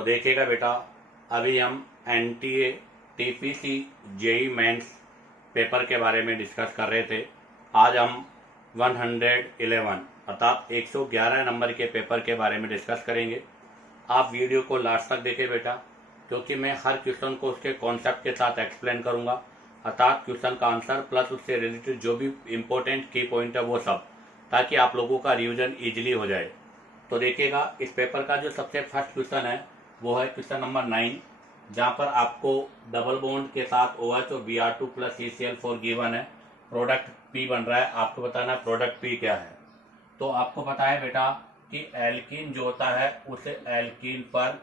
तो देखिएगा बेटा, अभी हम NTA TPC JEE mains paper के बारे में डिस्कस कर रहे थे। आज हम 111 अर्थात 111 नंबर के पेपर के बारे में डिस्कस करेंगे। आप वीडियो को लास्ट तक देखें बेटा, क्योंकि मैं हर क्वेश्चन को उसके कॉन्सेप्ट के साथ एक्सप्लेन करूंगा, अर्थात क्वेश्चन का आंसर प्लस उससे रिलेटेड जो भी इंपॉर्टेंट की पॉइंट है वो सब, ताकि आप लोगों का रिवीजन इजीली हो जाए। तो देखिएगा, इस पेपर का जो सबसे फर्स्ट क्वेश्चन है वो है क्वेश्चन नंबर 9, जहाँ पर आपको डबल बॉन्ड के साथ OH और Br2 प्लस CCl4 गिवन है। प्रोडक्ट P बन रहा है, आपको बताना है प्रोडक्ट P क्या है। तो आपको पता है बेटा कि एल्कीन जो होता है उसे एल्कीन पर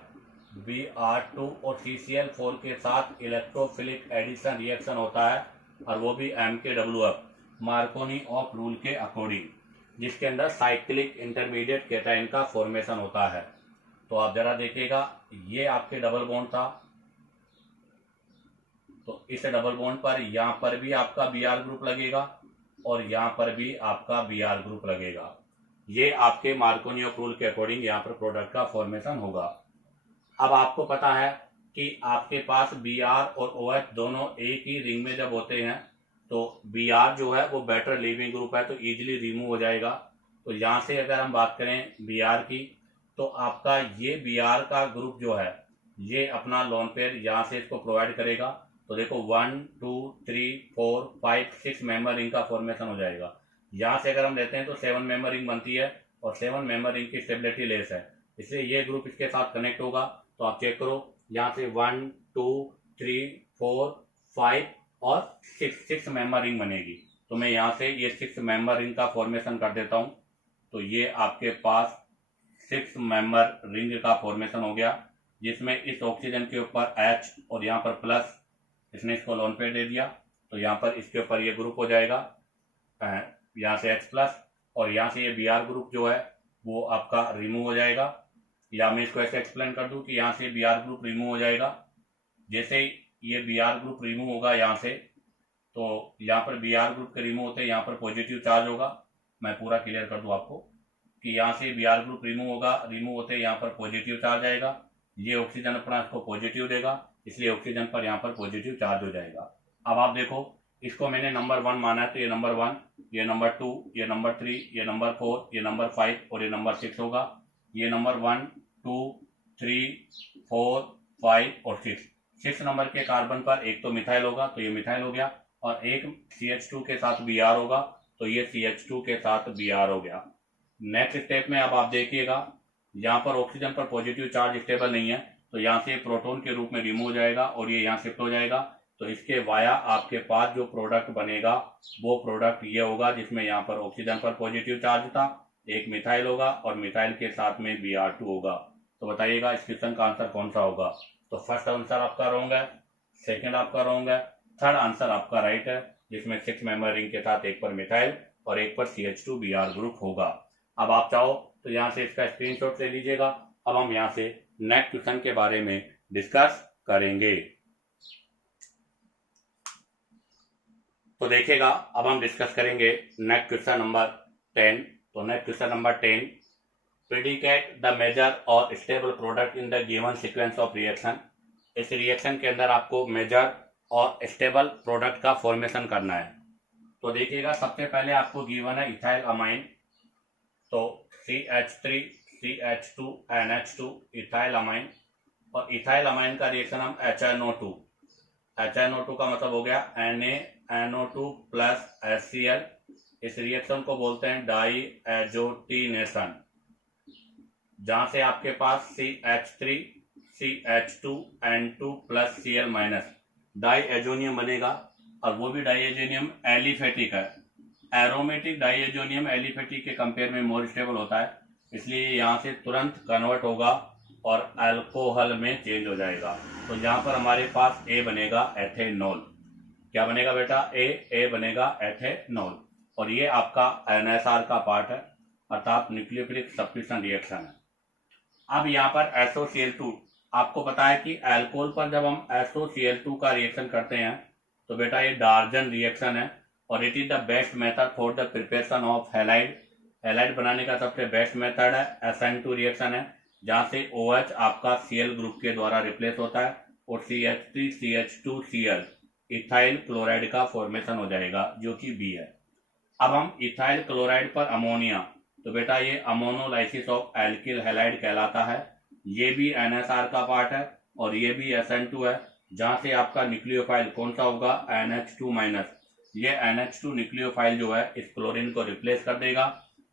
Br2 और CCl4 के साथ इलेक्ट्रोफिलिक एडिशन रिएक्शन होता है, और वो भी MKWF मार्कोनी ऑफ रूल के अकॉर्डिंग, जिसके अंदर साइक्लिक इंटरमीडिएट केटाइन का फॉर्मेशन होता है। तो आप जरा देखिएगा, ये आपके डबल बॉन्ड था, तो इस डबल बॉन्ड पर यहाँ पर भी आपका Br ग्रुप लगेगा और यहाँ पर भी आपका Br ग्रुप लगेगा। ये आपके मार्कोनी ऑफ रूल के अकॉर्डिंग यहाँ पर प्रोडक्ट का फॉर्मेशन होगा। अब आपको पता है कि आपके पास Br और OH दोनों एक ही रिंग में जब होते हैं तो Br जो है वो बेटर लीविंग ग्रुप है, तो इजीली रिमूव हो जाएगा। तो यहाँ से अगर हम बात करें Br की, तो आपका ये Br का ग्रुप जो है ये अपना लोन पेयर यहाँ से इसको प्रोवाइड करेगा। तो देखो 1 2 3 4 5 6 मेंबर रिंग का फॉर्मेशन हो जाएगा। यहाँ से अगर हम लेते हैं तो 7 मेंबर रिंग बनती है, और 7 मेंबर रिंग की स्टेबिलिटी लेस है, इसलिए ये ग्रुप इसके साथ कनेक्ट होगा। तो आप चेक करो, यहाँ से 1 2 3 4 5 और 6 मेंबर रिंग बनेगी। तो मैं यहाँ से ये 6 मेंबर रिंग का फॉर्मेशन कर देता हूँ। तो ये आपके पास 6 मेंबर रिंग का फॉर्मेशन हो गया, जिसमें इस ऑक्सीजन के ऊपर H और यहाँ पर प्लस, इसने इसको लोन पेयर दे दिया, तो यहाँ पर इसके ऊपर ये ग्रुप हो जाएगा, यहाँ से H प्लस, और यहाँ से ये Br ग्रुप जो है वो आपका रिमूव हो जाएगा। या मैं इसको ऐसे एक्सप्लेन कर दूं कि यहाँ से Br ग्रुप रिमूव हो जाएगा। जैसे ये Br ग्रुप रिमूव होगा यहाँ से, तो यहाँ पर Br ग्रुप के रिमूव होते यहाँ पर पॉजिटिव चार्ज होगा। मैं पूरा क्लियर कर दूं आपको कि यहाँ से Br ग्रुप रिमूव होगा, रिमूव होते यहाँ पर पॉजिटिव चार्ज आएगा, ये ऑक्सीजन अपना इसको पॉजिटिव देगा, इसलिए ऑक्सीजन पर यहाँ पर पॉजिटिव चार्ज हो जाएगा। अब आप देखो, इसको मैंने नंबर 1 माना है, तो ये नंबर 1, ये नंबर 2, ये नंबर 3, ये नंबर 4, ये नंबर 5 और ये नंबर 6 होगा। ये नंबर 1 2 3 4 5 और 6 नंबर के कार्बन पर एक तो मिथाइल होगा, तो ये मिथाइल हो गया, और एक CH2 के साथ Br होगा, तो ये CH2 के साथ Br हो गया। नेक्स्ट स्टेप में अब आप देखिएगा, यहाँ पर ऑक्सीजन पर पॉजिटिव चार्ज स्टेबल नहीं है, तो यहाँ से प्रोटॉन के रूप में रिमूव हो जाएगा और ये यहाँ शिफ्ट हो जाएगा। तो इसके वाया आपके पास जो प्रोडक्ट बनेगा वो प्रोडक्ट ये होगा, जिसमें यहाँ पर ऑक्सीजन पर पॉजिटिव चार्ज था, एक मिथाइल होगा और मिथाइल के साथ में Br2 होगा। तो बताइएगा इस क्वेश्चन का आंसर कौन सा होगा। तो फर्स्ट आंसर आपका रॉन्ग है, सेकेंड आपका रॉन्ग है, थर्ड आंसर आपका राइट है, जिसमें 6 मेंबर रिंग के साथ एक पर मिथाइल और एक पर CH2 Br ग्रुप होगा। अब आप चाहो तो यहाँ से इसका स्क्रीनशॉट ले लीजिएगा। अब हम यहाँ से नेक्स्ट क्वेश्चन के बारे में डिस्कस करेंगे। तो देखिएगा, अब हम डिस्कस करेंगे नेक्स्ट क्वेश्चन नंबर 10। तो next question number 10, predict the major और stable product in the given sequence of reaction. इस रिएक्शन के अंदर आपको मेजर और स्टेबल प्रोडक्ट का फॉर्मेशन करना है। तो देखिएगा, सबसे पहले आपको गिवन है इथाइल अमाइन, तो CH3 CH2 NH2 ethyl amine, और इथाइल अमाइन का रिएक्शन हम HNO2 का मतलब हो गया NaNO2 प्लस HCl। इस रिएक्शन को बोलते हैं डाई एजोटिनेशन, जहां से आपके पास CH3 CH2 N2 plus Cl minus diazonium बनेगा, और वो भी डाई एजोनियम एलिफेटिक है। एरोमेटिक डाई एजोनियम एलिफेटिक के कंपेयर में मोर स्टेबल होता है, इसलिए यहाँ से तुरंत कन्वर्ट होगा और अल्कोहल में चेंज हो जाएगा। तो यहाँ पर हमारे पास A बनेगा एथेनॉल। क्या बनेगा बेटा? A बनेगा एथेनॉल, और ये आपका NSR का पार्ट है, अर्थात न्यूक्लियोफिलिक सब्स्टिट्यूशन रिएक्शन है। अब यहाँ पर SOCl2, आपको पता है कि अल्कोहल पर जब हम SOCl2 का रिएक्शन करते हैं तो बेटा ये डार्जन रिएक्शन है, और it is the best method for the preparation of halide. Halide बनाने का सबसे बेस्ट मेथड है SN2 रिएक्शन है, जहाँ से OH आपका Cl ग्रुप के द्वारा रिप्लेस होता है और CH3 CH2Cl इथाइल क्लोराइड का फॉर्मेशन हो जाएगा जो कि B है। अब हम इथाइल क्लोराइड पर अमोनिया, तो बेटा ये अमोनोलाइसिस ऑफ एल्किल हैलाइड कहलाता है। ये भी NSR का पार्ट है और ये भी SN2 है, जहां से आपका न्यूक्लियोफाइल कौन सा होगा, NH2-। ये NH2 न्यूक्लियोफाइल जो है इस क्लोरीन को रिप्लेस कर देगा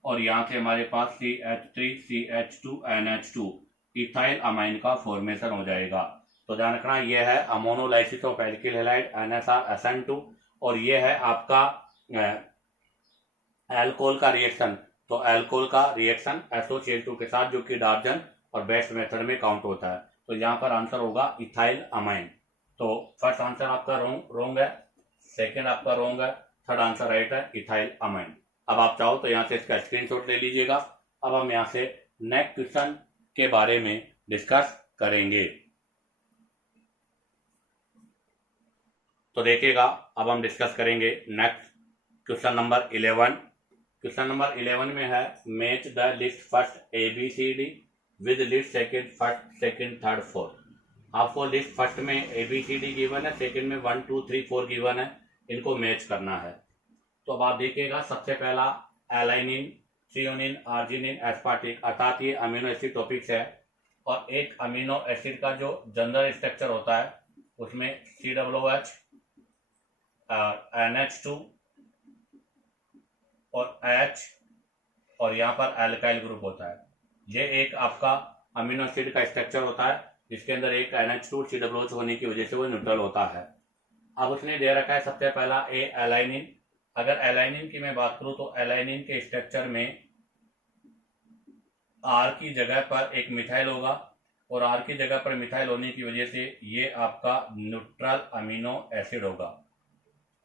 और यहाँ से हमारे पास CH3 CH2 NH2 ethyl amine का फॉर्मेशन हो जाएगा। तो ध्यान रखना, यह है ammonolysis of alkyl halide NSR SN2 और ये है आपका एल्कोहल का रिएक्शन। तो एल्कोहल का रिएक्शन SOCl2 के साथ, जो कि डार्जन और बेस्ट मेथड में काउंट होता है। तो यहाँ पर आंसर होगा इथाइल अमाइन। तो फर्स्ट आंसर आपका रोंग है, सेकंड आपका रोंग है, थर्ड आंसर राइट है इथाइल अमाइन। अब आप चाहो तो यहाँ से इसका स्क्रीनशॉट ले लीजिएगा। अब हम यहाँ से नेक्स्ट क्वेश्चन के बारे में डिस्कस करेंगे। तो देखिएगा, अब हम डिस्कस करेंगे next question number 11। Question number 11 में है match the list first ABCD with list second first second third fourth. आपको लिस्ट फर्स्ट में ABCD गिवन है, सेकंड में 1 2 3 4 गिवन है, इनको मैच करना है। तो अब आप देखिएगा, सबसे पहला एलाइनिन, थ्रियोनिन, आर्जिनिन, एस्पार्टिक, अर्थात ये अमीनो एसिड टॉपिक्स है। और एक अमीनो एसिड का जो जनरल स्ट्रक्चर होता है उसमें COOH, NH2 और H और यहाँ पर एल्काइल ग्रुप होता है। ये एक आपका अमीनो एसिड का स्ट्रक्चर होता है जिसके अंदर एक NH2 COOH होने की वजह से वो न्यूट्रल होता है। अब उसने दे रखा है सबसे पहला एलाइनिन। अगर एलाइनिन की मैं बात करूं तो एलाइनिन के स्ट्रक्चर में R की जगह पर एक मिथाइल होगा और R की जगह पर मिथाइल होने की वजह से ये आपका न्यूट्रल अमीनो एसिड होगा।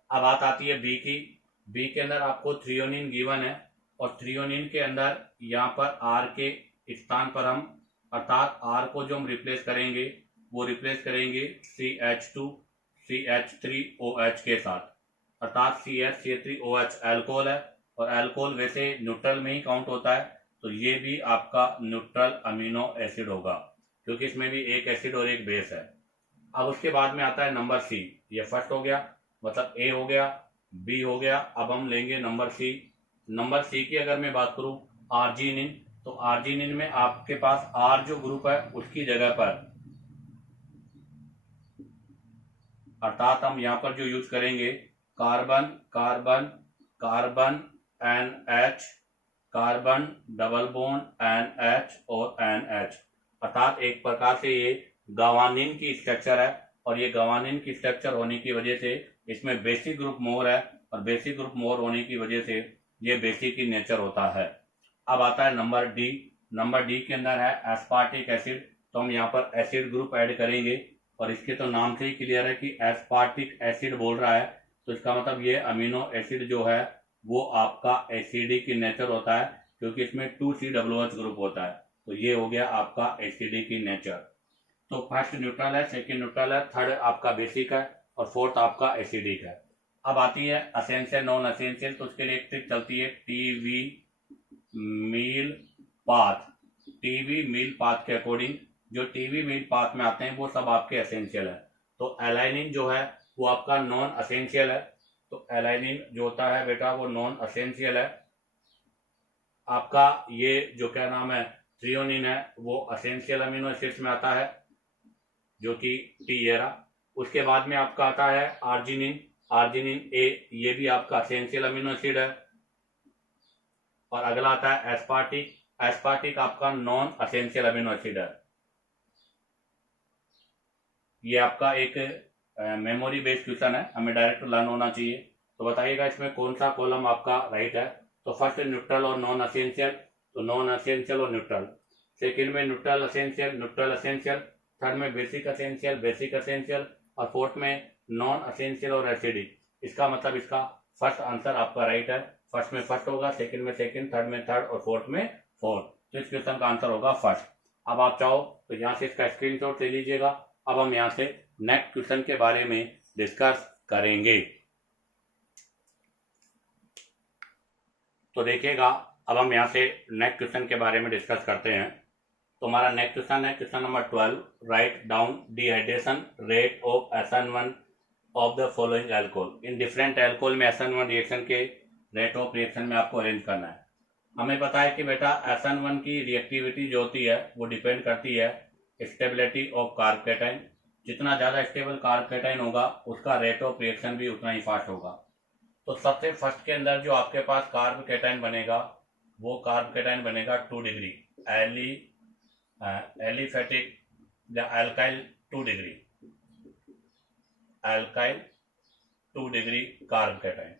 अब बात आती है बी की। बी के अंदर आपको थ्रियोनिन गिवन है और थ्रियोनिन के अंदर यहाँ पर R के स्थान पर हम, अर्थात R को जो हम रिप्लेस करेंगे वो रिप्लेस करेंगे CH2 CH3OH के साथ, अर्थात CH3OH एल्कोहल है और एल्कोहल वैसे न्यूट्रल में ही काउंट होता है, तो ये भी आपका न्यूट्रल अमीनो एसिड होगा क्योंकि इसमें भी एक एसिड और एक बेस है। अब उसके बाद में आता है नंबर C। ये फर्स्ट हो गया, मतलब A हो गया, B हो गया। अब हम लेंगे नंबर C। नंबर C की अगर मैं बात करूं आर्जिनिन, तो आर्जिनिन में आपके पास R जो ग्रुप है उसकी जगह पर, अर्थात हम यहाँ पर जो यूज करेंगे carbon carbon carbon NH, carbon double bond NH और NH, अर्थात एक प्रकार से ये गवानिन की स्ट्रक्चर है और ये गवानिन की स्ट्रक्चर होने की वजह से इसमें बेसिक ग्रुप मोर है और बेसिक ग्रुप मोर होने की वजह से ये बेसिक इन नेचर होता है। अब आता है नंबर D। नंबर D के अंदर है एस्पार्टिक एसिड, तो हम यहाँ पर एसिड ग्रुप ऐड करेंगे और इसके तो नाम से ही क्लियर है कि एस्पार्टिक एसिड बोल रहा है, तो इसका मतलब ये अमीनो एसिड जो है वो आपका एसिडिक की नेचर होता है क्योंकि इसमें 2COOH ग्रुप होता है। तो ये हो गया आपका एसिडिक की नेचर। तो फर्स्ट न्यूट्रल है, सेकंड न्यूट्रल है, थर्ड आपका बेसिक है और फोर्थ आपका एसिडिक है। अब आती है असेंशियल नॉन असेंशियल, तो उसके लिए एक ट्रिक चलती है टीवी मील पाथ। टीवी मील पाथ के अकॉर्डिंग जो टीवी मील पाथ में आते हैं वो सब आपके एसेंशियल है। तो एलाइनिन जो है वो आपका नॉन असेंशियल है, तो एलाइनिन जो होता है बेटा वो नॉन असेंशियल है। आपका ये जो क्या नाम है थ्रियोनिन है वो असेंशियल अमीनो एसिड्स में आता है जो कि टी है। उसके बाद में आपका आता है आर्जिनिन, आर्जिनिन ए, ये भी आपका असेंशियल अमीनो एसिड है। और अगला आता है एस्पार्टिक, एस्पार्टिक आपका नॉन असेंशियल अमीनो एसिड है। ये आपका एक मेमोरी बेस्ड क्वेश्चन है, हमें डायरेक्ट लर्न होना चाहिए। तो बताइएगा इसमें कौन सा कॉलम आपका राइट है। तो फर्स्ट न्यूट्रल और नॉन असेंशियल, तो नॉन असेंशियल और न्यूट्रल। सेकंड में neutral essential, neutral essential. Third में बेसिक असेंशियल, बेसिक असेंशियल। और फोर्थ में नॉन असेंशियल और एसिडिक। इसका मतलब इसका फर्स्ट आंसर आपका राइट है। फर्स्ट में फर्स्ट होगा, सेकंड में सेकंड, थर्ड में थर्ड और फोर्थ में फोर्थ। तो इस क्वेश्चन का आंसर होगा फर्स्ट। अब आप चाहो तो यहाँ से इसका स्क्रीनशॉट ले लीजिएगा। अब हम यहाँ से नेक्स्ट क्वेश्चन के बारे में डिस्कस करेंगे। तो देखिएगा, अब हम यहाँ से नेक्स्ट क्वेश्चन के बारे में डिस्कस करते हैं। तो हमारा नेक्स्ट क्वेश्चन है question number 12, write down dehydration rate of SN1 of the following alcohol. In different alcohol में SN1 रिएक्शन के रेट ऑफ रिएक्शन में आपको अरेंज करना है। हमें पता है कि बेटा SN1 की रिएक्टिविटी जो होती है वो डिपेंड करती है स्टेबिलिटी ऑफ कार्ब कैटायन। जितना ज़्यादा स्टेबल कार्ब कैटायन होगा उसका रेट ऑफ रिएक्शन भी उतना ही फास्ट होगा। तो सबसे फर्स्ट के अंदर जो आपके पास कार्ब कैटायन बनेगा वो कार्ब कैटायन बनेगा 2 डिग्री एलिफेटिक या alkyl 2 degree, alkyl 2 degree carb cation.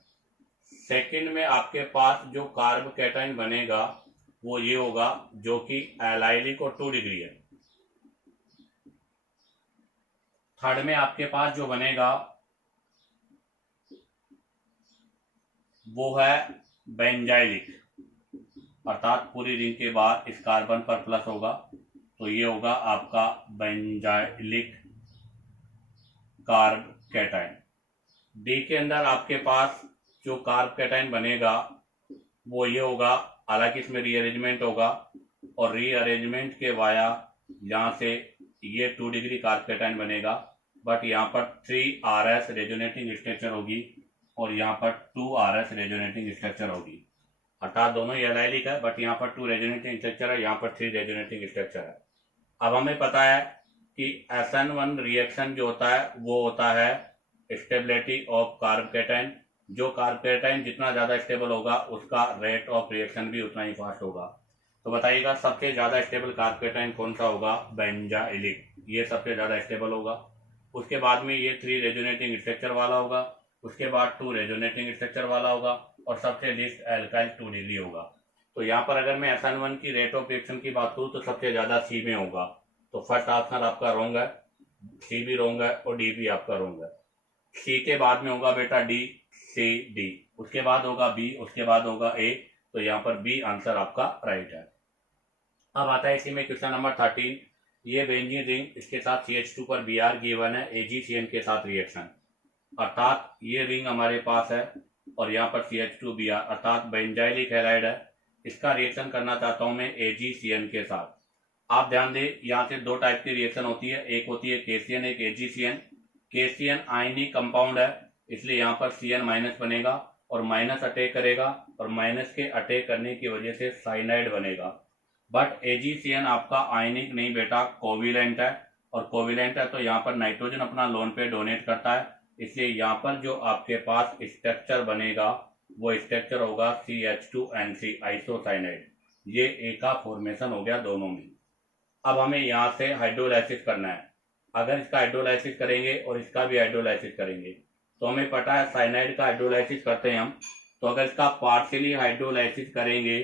Second में आपके पास जो कार्ब कैटायन बनेगा वो ये होगा जो कि एलाइलिक और 2 डिग्री है। थर्ड में आपके पास जो बनेगा वो है बेंजाइलिक, अर्थात पूरी रिंग के बाद इस कार्बन पर प्लस होगा तो ये होगा आपका बेंजाइलिक कार्ब कैटायन। डी के अंदर आपके पास जो कार्ब कैटायन बनेगा वो ये होगा, हालांकि इसमें रीअरेंजमेंट होगा और रीअरेंजमेंट के वाया यहाँ से ये 2 डिग्री कार्ब कैटायन बनेगा, बट यहाँ पर 3RS रेजोनेटिंग स्ट्रक्चर होगी और यहाँ पर 2RS रेजोनेटिंग स्ट्रक्चर होगी। अर्थात दोनों ही एलाइलिक है बट यहाँ पर 2 रेजोनेटिंग स्ट्रक्चर है, यहाँ पर 3 रेजोनेटिंग स्ट्रक्चर है। अब हमें पता है कि SN1 रिएक्शन जो होता है वो होता है स्टेबिलिटी ऑफ कार्ब कैटायन। जो कार्ब कैटायन जितना ज़्यादा स्टेबल होगा उसका रेट ऑफ रिएक्शन भी उतना ही फास्ट होगा। तो बताइएगा सबसे ज़्यादा स्टेबल कार्ब कैटायन कौन सा होगा? बेंजाइलिक, ये सबसे ज़्यादा स्टेबल होगा। उसके बाद में ये 3 रेजोनेटिंग स्ट्रक्चर वाला होगा, उसके बाद 2 रेजोनेटिंग स्ट्रक्चर वाला होगा और सबसे लीस्ट एल्काइल 2 डिग्री होगा। तो यहाँ पर अगर मैं SN1 की रेट ऑफ रिएक्शन की बात करूँ तो सबसे ज़्यादा सी में होगा। तो फर्स्ट ऑप्शन आपका रॉन्ग है, सी भी रॉन्ग है और डी भी आपका रॉन्ग है। सी के बाद में होगा बेटा डी, सी डी, उसके बाद होगा बी, उसके बाद होगा ए। तो यहाँ पर बी आंसर आपका राइट है। अब आता है इसी में क्वेश्चन नंबर 13, ये बेंजीन रिंग, इसके साथ CH2 पर Br गिवन है AgCN के साथ रिएक्शन, अर्थात ये रिंग हमारे पास है और यहाँ पर CH2 Br अर्थात बेंजाइलिक हैलाइड है। इसका रिएक्शन करना चाहता हूं मैं AgCN के साथ। आप ध्यान दें यहाँ से 2 टाइप की रिएक्शन होती है, एक होती है KCN, एक AgCN। KCN आयनिक कंपाउंड है इसलिए यहाँ पर Cn माइनस बनेगा और माइनस अटैक करेगा और माइनस के अटैक करने की वजह से साइनाइड बनेगा। बट AgCN आपका आयनिक नहीं बेटा, कोविलेंट है और कोविलेंट है तो यहाँ पर नाइट्रोजन अपना लोन पे डोनेट करता है, इसलिए यहाँ पर जो आपके पास स्ट्रक्चर बनेगा वो स्ट्रक्चर होगा CH2NC आइसोसाइनाइड। ये ए का फॉर्मेशन हो गया दोनों में। अब हमें यहाँ से हाइड्रोलाइसिस करना है। अगर इसका हाइड्रोलाइसिस करेंगे और इसका भी हाइड्रोलाइसिस करेंगे तो हमें पता है साइनाइड का हाइड्रोलाइसिस करते हैं हम, तो अगर इसका पार्शियली हाइड्रोलाइसिस करेंगे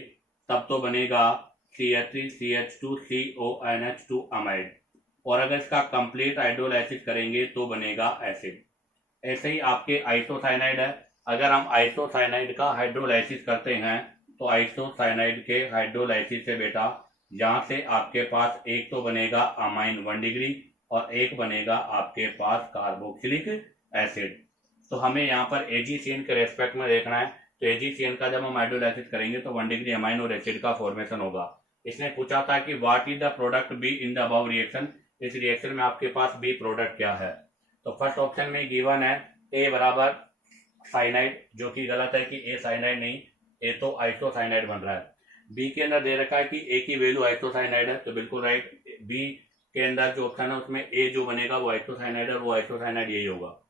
तब तो बनेगा CH3CH2CONH2 अमाइड, और अगर इसका कंप्लीट हाइड्रोलाइसिस करेंगे तो बनेगा एसिड। ऐसे ही आपके आइसोसाइनाइड है, अगर हम आइसोसाइनाइड का हाइड्रोलाइसिस करते हैं तो आइसोसाइनाइड के हाइड्रोलाइसिस से बेटा यहाँ से आपके पास एक तो बनेगा अमाइन 1 डिग्री और एक बनेगा आपके पास कार्बोक्सिलिक एसिड। तो हमें यहाँ पर AgCN के रेस्पेक्ट में देखना है, तो AgCN का जब हम हाइड्रोलाइसिस करेंगे तो 1 डिग्री अमाइन और एसिड का फॉर्मेशन होगा। इसने पूछा था कि what is the product be in the above reaction, इस रिएक्शन में आपके पास बी प्रोडक्ट क्या है? तो फर्स्ट ऑप्शन में गिवन है ए बराबर साइनाइड, जो कि गलत है कि ए साइनाइड नहीं, ए तो आइसोसाइनाइड बन रहा है। बी के अंदर दे रखा है कि ए की वैल्यू आइसोसाइनाइड है, तो बिल्कुल राइट। बी के अंदर जो ऑप्शन है उसमें ए जो बनेगा वो आइसोसाइनाइड है और वो आइसोसाइनाइड यही होगा।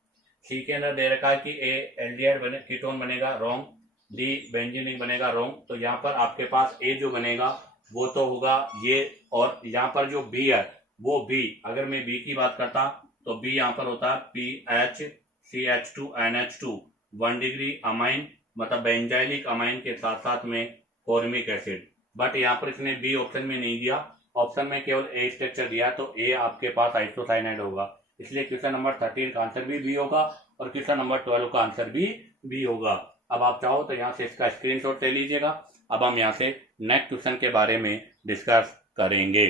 सी के अंदर दे रखा है कि ए एल्डिहाइड बने कीटोन बनेगा, रॉन्ग। डी बेंजीन रिंग बनेगा, रॉन्ग। तो यहाँ पर आपके पास ए जो बनेगा वो तो होगा ये, और यहाँ पर जो बी है वो बी, अगर मैं बी की बात करता तो बी यहाँ पर होता है PHCH2NH2 1 डिग्री अमाइन, मतलब बेंजाइलिक अमाइन के साथ साथ में फॉर्मिक एसिड। बट यहाँ पर इसने बी ऑप्शन में नहीं दिया, ऑप्शन में केवल ए स्ट्रक्चर दिया, तो ए आपके पास आइसोसाइनाइड होगा। इसलिए क्वेश्चन नंबर 13 का आंसर भी बी होगा और क्वेश्चन नंबर 12 का आंसर भी बी होगा। अब आप चाहो तो यहाँ से इसका स्क्रीनशॉट ले लीजिएगा। अब हम यहाँ से नेक्स्ट क्वेश्चन के बारे में डिस्कस करेंगे।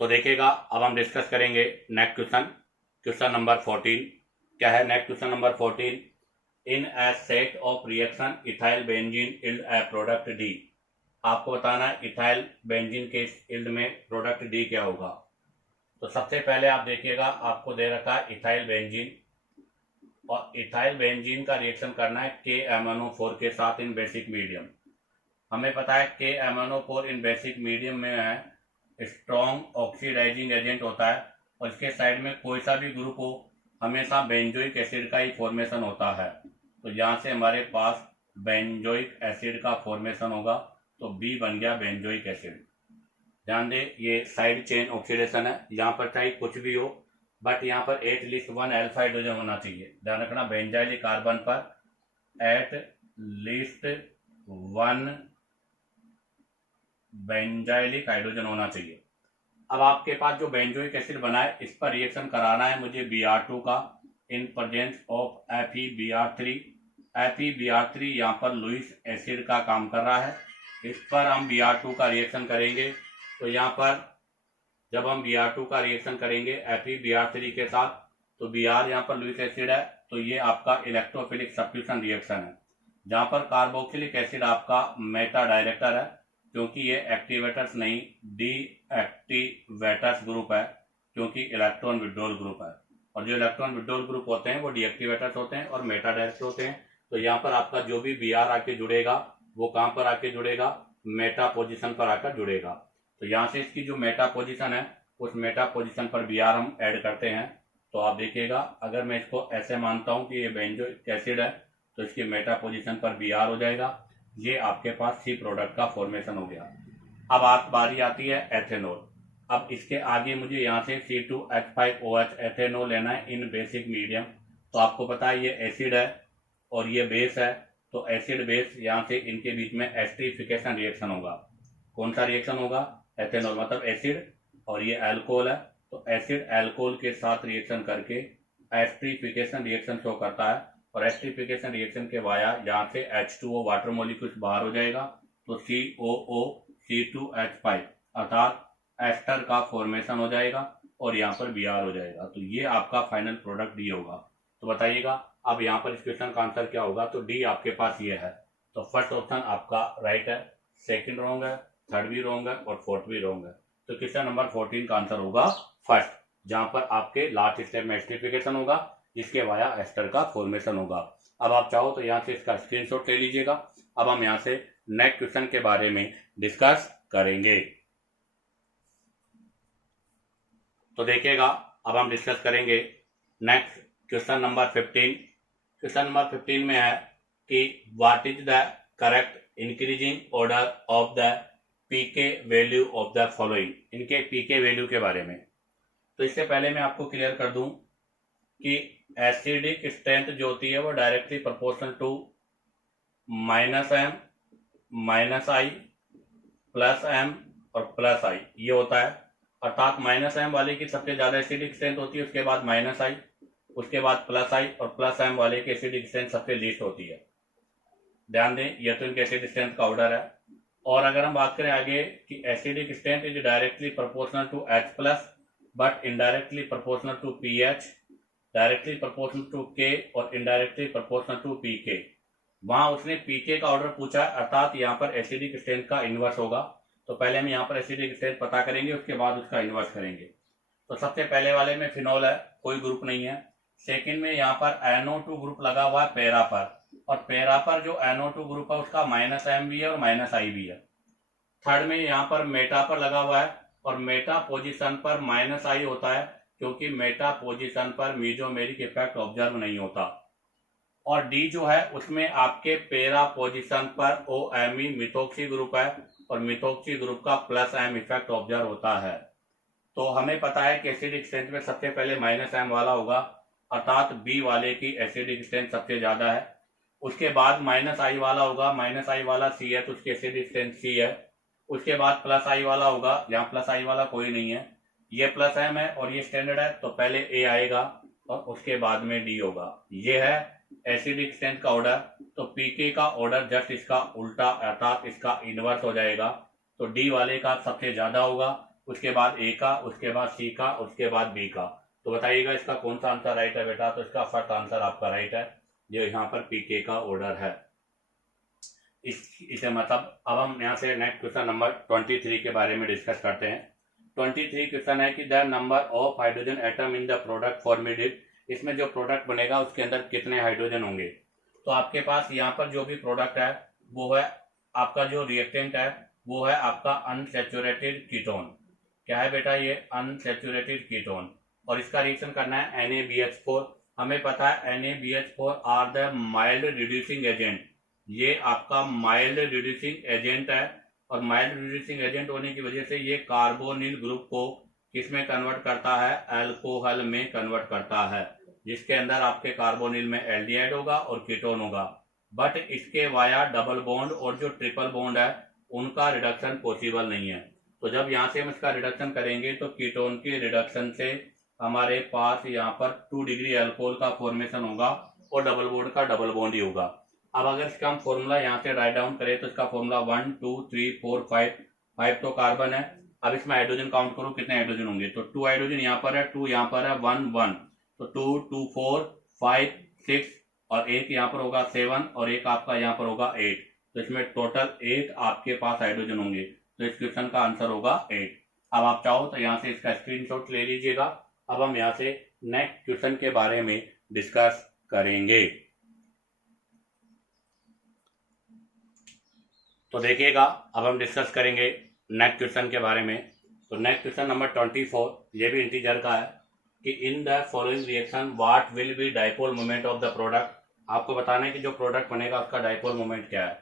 तो देखिएगा अब हम डिस्कस करेंगे नेक्स्ट क्वेश्चन, क्वेश्चन नंबर 14। क्या है next question number 14? In A set of reaction ethyl benzene yield A product D. आपको बताना है इथाइल बेंजीन के यील्ड में प्रोडक्ट डी क्या होगा। तो सबसे पहले आप देखिएगा, आपको दे रखा है इथाइल बेंजीन, और इथाइल बेंजीन का रिएक्शन करना है KMnO4 के साथ इन बेसिक मीडियम। हमें पता है KMnO4 इन बेसिक मीडियम में है स्ट्रॉन्ग ऑक्सीडाइजिंग एजेंट होता है, और इसके साइड में कोई सा भी ग्रुप हो हमेशा बेंजोइक एसिड का ही फॉर्मेशन होता है। तो यहाँ से हमारे पास बेंजोइक एसिड का फॉर्मेशन होगा, तो बी बन गया बेंजोइक एसिड। ध्यान दें, ये साइड चेन ऑक्सीडेशन है, यहाँ पर चाहे कुछ भी हो बट यहाँ पर एटलीस्ट 1 अल्फा हाइड्रोजन होना चाहिए। ध्यान रखना, बेंजाइलिक कार्बन पर एट लीस्ट 1 बेंजाइलिक हाइड्रोजन होना चाहिए। अब आपके पास जो बेंजोइक एसिड बना है इस पर रिएक्शन कराना है मुझे Br2 का in presence of FeBr3। FeBr3 यहाँ पर लुईस एसिड का काम कर रहा है, इस पर हम Br2 का रिएक्शन करेंगे। तो यहाँ पर जब हम Br2 का रिएक्शन करेंगे FeBr3 के साथ, तो Br यहाँ पर लुईस एसिड है, तो ये आपका इलेक्ट्रोफिलिक सब्स्टिट्यूशन रिएक्शन है, जहाँ पर कार्बोक्सिलिक एसिड आपका मेटा डायरेक्टर है, क्योंकि ये एक्टिवेटर्स नहीं डीएक्टिवेटर्स ग्रुप है, क्योंकि इलेक्ट्रॉन विड्रॉल ग्रुप है, और जो इलेक्ट्रॉन विड्रॉल ग्रुप होते हैं वो डीएक्टिवेटर्स होते हैं और मेटा डायरेक्टर होते हैं। तो यहाँ पर आपका जो भी Br आके जुड़ेगा वो कहाँ पर आके जुड़ेगा, मेटा पोजीशन पर आकर जुड़ेगा। तो यहाँ से इसकी जो मेटा पोजीशन है उस मेटा पोजीशन पर Br हम ऐड करते हैं। तो आप देखिएगा, अगर मैं इसको ऐसे मानता हूँ कि ये बेंजोइक एसिड है तो इसकी मेटा पोजीशन पर Br हो जाएगा। ये आपके पास सी प्रोडक्ट का फॉर्मेशन हो गया। अब आप बारी आती है एथेनॉल। अब इसके आगे मुझे यहाँ से C2H5OH एथेनॉल लेना है इन बेसिक मीडियम। तो आपको पता है ये एसिड है और ये बेस है, तो एसिड बेस यहाँ से इनके बीच में एस्टरीफिकेशन रिएक्शन होगा। कौन सा रिएक्शन होगा, एथेनॉल मतलब एसिड, और ये अल्कोहल है, तो एसिड अल्कोहल के साथ रिएक्शन करके एस्टरीफिकेशन रिएक्शन शो करता है, और एस्टरीफिकेशन रिएक्शन के वाया यहाँ से H2O वाटर मॉलिक्यूल्स बाहर हो जाएगा, तो COO C2H5 अर्थात एस्टर का फॉर्मेशन हो जाएगा और यहाँ पर Br हो जाएगा। तो ये आपका फाइनल प्रोडक्ट डी होगा। तो बताइएगा अब यहाँ पर इस क्वेश्चन का आंसर क्या होगा। तो डी आपके पास ये है, तो फर्स्ट ऑप्शन आपका राइट है, सेकंड रॉन्ग है, थर्ड भी रॉन्ग है और फोर्थ भी रॉन्ग है। तो क्वेश्चन नंबर 14 का आंसर होगा फर्स्ट, जहां पर आपके लास्ट स्टेप में एस्टरीफिकेशन होगा जिसके वाया एस्टर का फॉर्मेशन होगा। अब आप चाहो तो यहाँ से इसका स्क्रीनशॉट ले लीजिएगा। अब हम यहाँ से नेक्स्ट क्वेश्चन के बारे में डिस्कस करेंगे। तो देखिएगा, अब हम डिस्कस करेंगे next question number 15। Question number 15 में है कि what is the correct increasing order of the pK value of the following. इनके पीके वैल्यू के बारे में। तो इससे पहले मैं आपको क्लियर कर दूं कि एसिडिक स्ट्रेंथ जो होती है वो directly proportional to -m -i +m और +i ये होता है। अर्थात -m वाले की सबसे ज्यादा एसिडिक स्ट्रेंथ होती है, उसके बाद -i, उसके बाद +i और +m वाले की एसिडिक स्ट्रेंथ सबसे लीस्ट होती है। ध्यान दें, यह तो इनके एसिडिक स्ट्रेंथ का ऑर्डर है। और अगर हम बात करें आगे कि acidic strength is directly proportional to H+ but indirectly proportional to pH, directly proportional to K और इनडायरेक्टली प्रोपोर्शनल टू PK। वहां उसने PK का ऑर्डर पूछा, अर्थात यहाँ पर एसिडिक स्ट्रेंथ का इनवर्स होगा। तो पहले हम यहाँ पर एसिडिक स्ट्रेंथ पता करेंगे, उसके बाद उसका इनवर्स करेंगे। तो सबसे पहले वाले में फिनॉल है, कोई ग्रुप नहीं है। सेकंड में यहाँ पर NO2 ग्रुप लगा हुआ है पैरा पर, और पैरा पर जो NO2 ग्रुप है उसका -m भी है और -i भी है। थर्ड में यहाँ पर मेटा पर लगा हुआ है, और मेटा पोजीशन पर -i होता है क्योंकि मेटा पोजीशन पर मीजोमेरिक इफेक्ट ऑब्जर्व नहीं होता। और डी जो है उसमें आपके पैरा पोजीशन पर OMe मिथोक्सी ग्रुप है, और मिथोक्सी ग्रुप का +m इफेक्ट ऑब्जर्व होता है। तो हमें पता है कि एसिडिक स्ट्रेंथ में सबसे पहले -m वाला होगा, अर्थात बी वाले की एसिडिक स्ट्रेंथ सबसे ज्यादा है। उसके बाद -i वाला होगा, -i वाला C है तो उसकी एसिडिक स्ट्रेंथ C है। उसके बाद +i वाला होगा, यहाँ +i वाला कोई नहीं है, ये +m है और ये स्टैंडर्ड है, तो पहले A आएगा और उसके बाद में D होगा। ये है एसिडिक स्ट्रेंथ का ऑर्डर। तो पीके का ऑर्डर जस्ट इसका उल्टा अर्थात इसका इनवर्स हो जाएगा। तो डी वाले का सबसे ज्यादा होगा, उसके बाद ए का, उसके बाद सी का, उसके बाद बी का। तो बताइएगा इसका कौन सा आंसर राइट है बेटा। तो इसका फर्स्ट आंसर आपका राइट है, जो यहाँ पर पीके का ऑर्डर है। इसे मतलब अब हम यहाँ से नेक्स्ट क्वेश्चन नंबर 23 के बारे में डिस्कस करते हैं। 23 क्वेश्चन है कि the number of hydrogen atom in the product formatted, इसमें जो प्रोडक्ट बनेगा उसके अंदर कितने हाइड्रोजन होंगे। तो आपके पास यहाँ पर जो भी प्रोडक्ट है वो है आपका, जो रिएक्टेंट है वो है आपका अनसैचुरेटेड कीटोन। क्या है बेटा, ये अनसैचुरेटेड कीटोन, और इसका रिएक्शन करना है NaBH4। हमें पता है NaBH4 are the mild reducing agent, ये आपका माइल्ड रिड्यूसिंग एजेंट है, और माइल्ड रिड्यूसिंग एजेंट होने की वजह से ये कार्बोनिल ग्रुप को किसमें कन्वर्ट करता है, अल्कोहल में कन्वर्ट करता है, जिसके अंदर आपके कार्बोनिल में एल्डिहाइड होगा और कीटोन होगा। बट इसके वाया डबल बॉन्ड और जो ट्रिपल बॉन्ड है उनका रिडक्शन पॉसिबल नहीं है। तो जब यहाँ से हम इसका रिडक्शन करेंगे तो कीटोन के रिडक्शन से हमारे पास यहाँ पर 2 डिग्री अल्कोहल का फॉर्मेशन होगा और डबल बॉन्ड का डबल बॉन्ड ही होगा। अब अगर इसका हम फॉर्मूला यहाँ से राइट डाउन करें तो इसका फॉर्मूला 1 2 3 4 5 तो कार्बन है। अब इसमें हाइड्रोजन काउंट करो कितने हाइड्रोजन होंगे, तो 2 हाइड्रोजन यहाँ पर है, 2 यहाँ पर है, 1 1, तो 2 2 4 5 6, और एक यहाँ पर होगा 7, और एक आपका यहाँ पर होगा 8, तो इसमें टोटल 8 आपके पास हाइड्रोजन होंगे। तो इस क्वेश्चन का आंसर होगा 8। अब आप चाहो तो यहाँ से इसका स्क्रीनशॉट ले लीजिएगा। अब हम यहाँ से नेक्स्ट क्वेश्चन के बारे में डिस्कस करेंगे। तो देखिएगा, अब हम डिस्कस करेंगे नेक्स्ट क्वेश्चन के बारे में। तो नेक्स्ट क्वेश्चन नंबर 24, ये भी इंटीजर का है कि in the following reaction what will be dipole moment of the product. आपको बताना है कि जो प्रोडक्ट बनेगा उसका डाइपोल मोमेंट क्या है।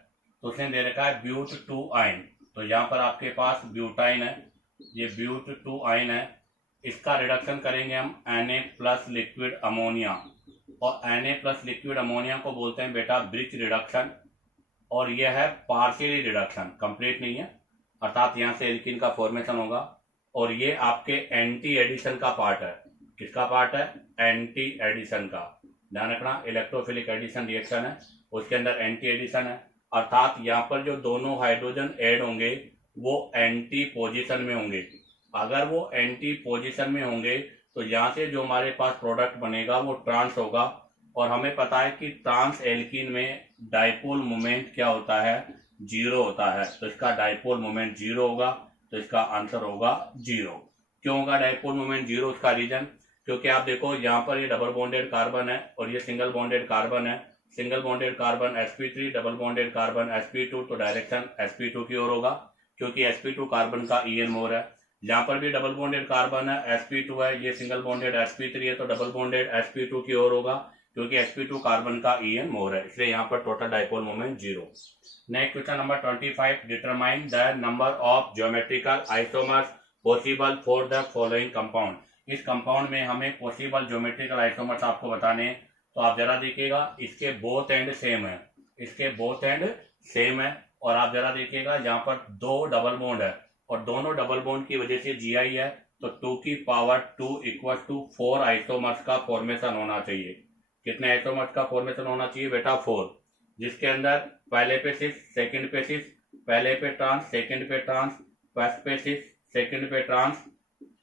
तो उसने दे रखा है ब्यूट 2 आयन, तो यहाँ पर आपके पास ब्यूटाइन है, ये ब्यूट 2 आयन है, इसका रिडक्शन करेंगे हम Na प्लस लिक्विड अमोनिया, और Na प्लस लिक्विड अमोनिया को बोलते हैं बेटा ब्रिज रिडक्शन, और यह है पार्शियली रिडक्शन, कंप्लीट नहीं है, अर्थात यहाँ से एल्कीन का फॉर्मेशन होगा, और ये आपके एंटी एडिशन का पार्ट है। किसका पार्ट है, एंटी एडिशन का। ध्यान रखना, इलेक्ट्रोफिलिक एडिशन रिएक्शन है, उसके अंदर एंटी एडिशन है, अर्थात यहाँ पर जो दोनों हाइड्रोजन ऐड होंगे वो एंटी पोजीशन में होंगे। अगर वो एंटी पोजीशन में होंगे तो यहाँ से जो हमारे पास प्रोडक्ट बनेगा वो ट्रांस होगा, और हमें पता है कि ट्रांस एल्कीन में डाइपोल मोमेंट क्या होता है, 0 होता है। तो इसका डाइपोल मोमेंट 0 होगा, तो इसका आंसर होगा 0। क्यों होगा डाइपोल मोमेंट 0? उसका रीजन, क्योंकि आप देखो यहाँ पर ये डबल बॉन्डेड कार्बन है और ये सिंगल बॉन्डेड कार्बन है। Single bonded carbon sp3, double bonded carbon sp2, तो डायरेक्शन sp2 की ओर होगा, क्योंकि sp2 कार्बन का En मोर है। यहाँ पर भी डबल बॉन्डेड कार्बन है, sp2 है, ये सिंगल बॉन्डेड sp3 है, तो डबल बॉन्डेड sp2 की ओर होगा, क्योंकि sp2 कार्बन का En मोर है, इसलिए यहाँ पर total dipole moment 0। Next question number 25, determine the number of geometrical isomers possible for the following compound. इस कंपाउंड में हमें पॉसिबल ज्योमेट्रिकल आइसोमर्स आपको बताने हैं। तो आप जरा देखिएगा, इसके बोथ एंड सेम है, इसके बोथ एंड सेम है, और आप जरा देखिएगा यहाँ पर 2 डबल बॉन्ड है, और दोनों डबल बॉन्ड की वजह से Gi है, तो 2 की पावर 2 इक्वल टू 4 आइसोमर्स का फॉर्मेशन होना चाहिए। कितने आइसोमर्स का फॉर्मेशन होना चाहिए बेटा? 4, जिसके अंदर पहले पे 6, सेकंड पे 6, पहले पे ट्रांस, सेकंड पे ट्रांस, फर्स्ट पे 6, सेकंड पे ट्रांस,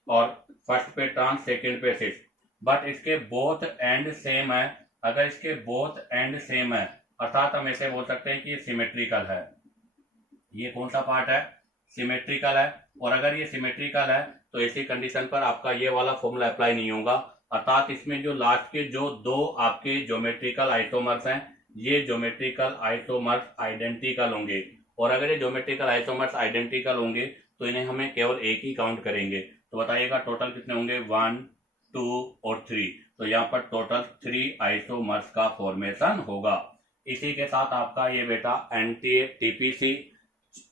और फर्स्ट पे ट्रांस, सेकंड पे 6। बट इसके बोथ एंड सेम है। अगर इसके बोथ एंड सेम है अर्थात हम ऐसे बोल सकते हैं कि ये सिमेट्रिकल है। ये कौन सा पार्ट है? सिमेट्रिकल है। और अगर ये सिमेट्रिकल है तो ऐसी कंडीशन पर आपका ये वाला फॉर्मूला अप्लाई नहीं होगा, अर्थात इसमें जो लास्ट के जो 2 आपके ज्योमेट्रिकल आइसोमर्स हैं, ये ज्योमेट्रिकल आइसोमर्स आइडेंटिकल होंगे। और अगर ये ज्योमेट्रिकल आइसोमर्स आइडेंटिकल होंगे तो इन्हें हमें केवल एक ही काउंट करेंगे। तो बताइएगा टोटल कितने होंगे? 1 2 और 3। तो यहाँ पर टोटल 3 आइसोमर्स का फॉर्मेशन होगा। इसी के साथ आपका ये बेटा NTA TPC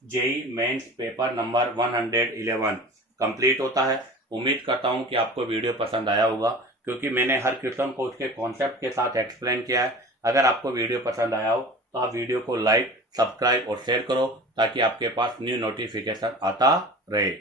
JEE mains paper number 111 complete होता है। उम्मीद करता हूँ कि आपको वीडियो पसंद आया होगा, क्योंकि मैंने हर क्वेश्चन को उसके कॉन्सेप्ट के साथ एक्सप्लेन किया है। अगर आपको वीडियो पसंद आया हो तो आप वीडियो को लाइक, सब्सक्राइब और शेयर करो, ताकि आपके पास न्यू नोटिफिकेशन आता रहे।